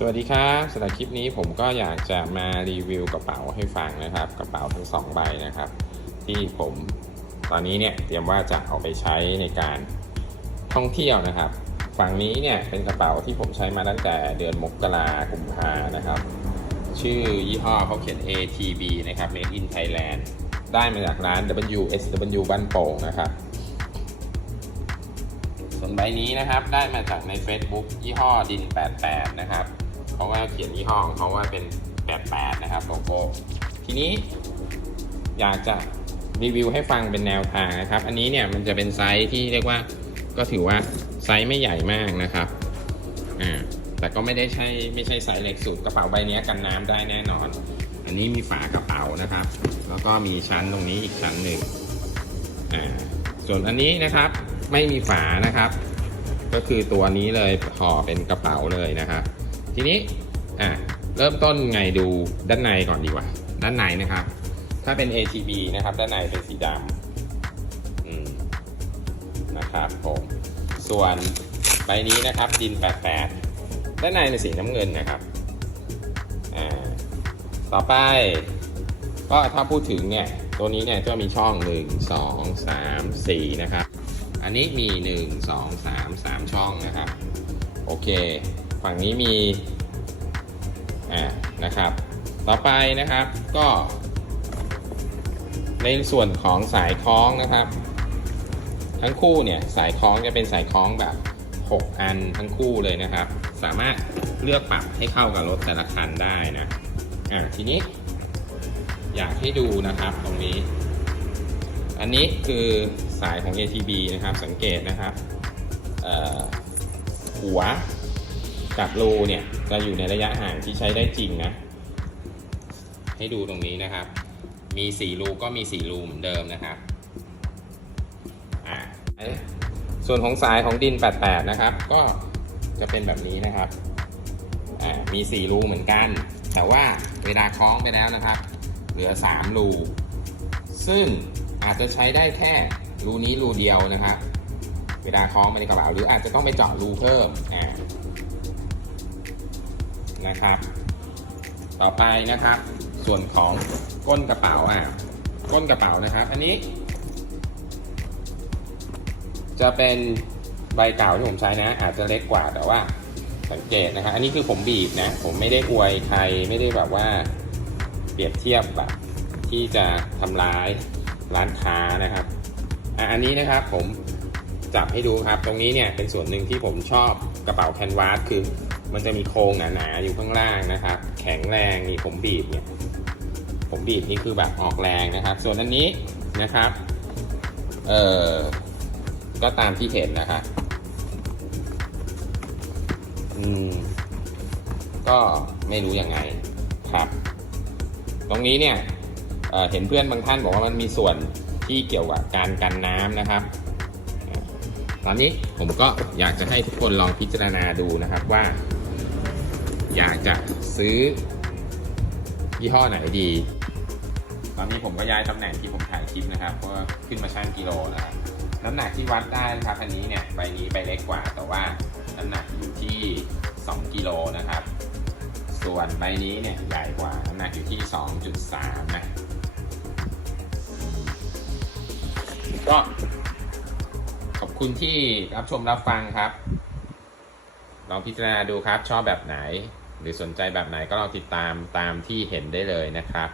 สวัสดีครับสำหรับคลิปนี้ผมก็อยากจะมารีวิวกระเป๋าให้ฟังนะครับ กระเป๋าทั้งสองใบนะครับ ที่ผมตอนนี้เนี่ยเตรียมว่าจะเอาไปใช้ในการท่องเที่ยวนะครับ ฝั่งนี้เนี่ยเป็นกระเป๋าที่ผมใช้มาตั้งแต่เดือนมกราคมกุมภานะครับ ชื่อยี่ห้อเขาเขียน ATB นะครับ Made in Thailand ได้มาจากร้าน WSW บ้านโป่งนะครับส่วนใบนี้นะครับได้มาจากใน Facebook ยี่ห้อดิน 88 นะครับ เพราะว่าเขียนยี่ห้อของเขาว่าเป็น 88 นะครับโลโก้ทีนี้อยากจะรีวิวให้ฟังเป็นแนวทางนะครับ อันนี้เนี่ยมันจะเป็นไซส์ที่เรียกว่าก็ถือว่าไซส์ไม่ใหญ่มากนะครับอ่าแต่ก็ไม่ได้ใช่ไม่ใช่ไซส์เล็กสุดกระเป๋าใบนี้กันน้ำได้แน่นอน อันนี้มีฝากระเป๋านะครับ แล้วก็มีชั้นตรงนี้อีกชั้นหนึ่งอ่าส่วนอันนี้นะครับไม่มีฝานะครับ ก็คือตัวนี้เลยห่อเป็นกระเป๋าเลยนะครับ ทีนี้อะเริ่มต้นไงดูด้านในก่อนดีกว่า ด้านในนะครับ ถ้าเป็น ATB นะครับ ด้านในเป็นสีดำนะครับผมส่วนใบนี้นะครับดิน 88 ด้านในเป็นสีน้ำเงินนะครับต่อไปก็ถ้าพูดถึงเนี่ย ตัวนี้เนี่ยจะมีช่อง 1 2 3 4 นะครับ อันนี้มี 1 2 3 3 ช่องนะครับ โอเค ฝั่งนี้มีอ่านะครับ ต่อไปนะครับก็ ในส่วนของสายคล้องนะครับ ทั้งคู่เนี่ยสายคล้องจะเป็นสายคล้องแบบ 6 อันทั้งคู่เลยนะครับ สามารถเลือกปรับให้เข้ากับรถแต่ละคันได้นะอ่าทีนี้อยากให้ดูนะครับตรงนี้ อันนี้คือสายของ ATB นะครับสังเกตนะครับเอ่ อหัวกับรูเนี่ยจะอยู่ในระยะห่างที่ใช้ได้จริงนะ ให้ดูตรงนี้นะครับ มีสี่รูก็มีสี่รูเหมือนเดิมนะครับอ่าส่วนของสายของดิน 88 นะครับ ก็จะเป็นแบบนี้นะครับอ่ามีสี่รูเหมือนกัน แต่ว่าเวลาคล้องไปแล้วนะครับ เหลือ3รูซึ่งอาจจะใช้ได้แค่รูนี้รูเดียวนะครับ เวลาคล้องไปในกระเป๋าหรืออาจจะต้องไปเจาะรูเพิ่มอ่า นะครับ ต่อไปนะครับ ส่วนของก้นกระเป๋าอะก้นกระเป๋านะครับ อันนี้ จะเป็นใบเก่าที่ผมใช้นะ อาจจะเล็กกว่าแต่ว่าสังเกตนะครับ อันนี้คือผมบีบนะ ผมไม่ได้อวยใครไม่ได้แบบว่าเปรียบเทียบแบบที่จะทำร้ายร้านค้านะครับอะอันนี้นะครับผม จับให้ดูครับ ตรงนี้เนี่ยเป็นส่วนหนึ่งที่ผมชอบกระเป๋าแคนวาสคือมันจะมีโครงหนาๆอยู่ข้างล่างนะครับ แข็งแรงนี่ผมบีบเนี่ยผมบีบนี่คือแบบออกแรงนะครับ ส่วนอันนี้นะครับเอ่อก็ตามที่เห็นนะครับอืมก็ไม่รู้ยังไงครับ ตรงนี้เนี่ยเเห็นเพื่อนบางท่านบอกว่ามันมีส่วนที่เกี่ยวกับการกันน้ำนะครับ อนนี้ผมก็อยากจะให้ทุกคนลองพิจารณาดูนะครับว่า อยากจะซื้อยี่ห้อไหนดี ตอนนี้ผมก็ย้ายตำแหน่งที่ผมถ่ายคลิปนะครับเพราะว่าขึ้นมาชั่งกิโลแล้วครับน้ำหนักที่วัดได้นะครับอันนี้เนี่ยใบนี้ใบเล็กกว่า แต่ว่าน้ำหนักอยู่ที่ 2กิโลนะครับ ส่วนใบนี้เนี่ยใหญ่กว่าน้ำหนักอยู่ที่ 2.3 นะก็ คุณที่รับชมรับฟังครับ ลองพิจารณาดูครับ ชอบแบบไหน หรือสนใจแบบไหนก็ลองติดตามตามที่เห็นได้เลยนะครับ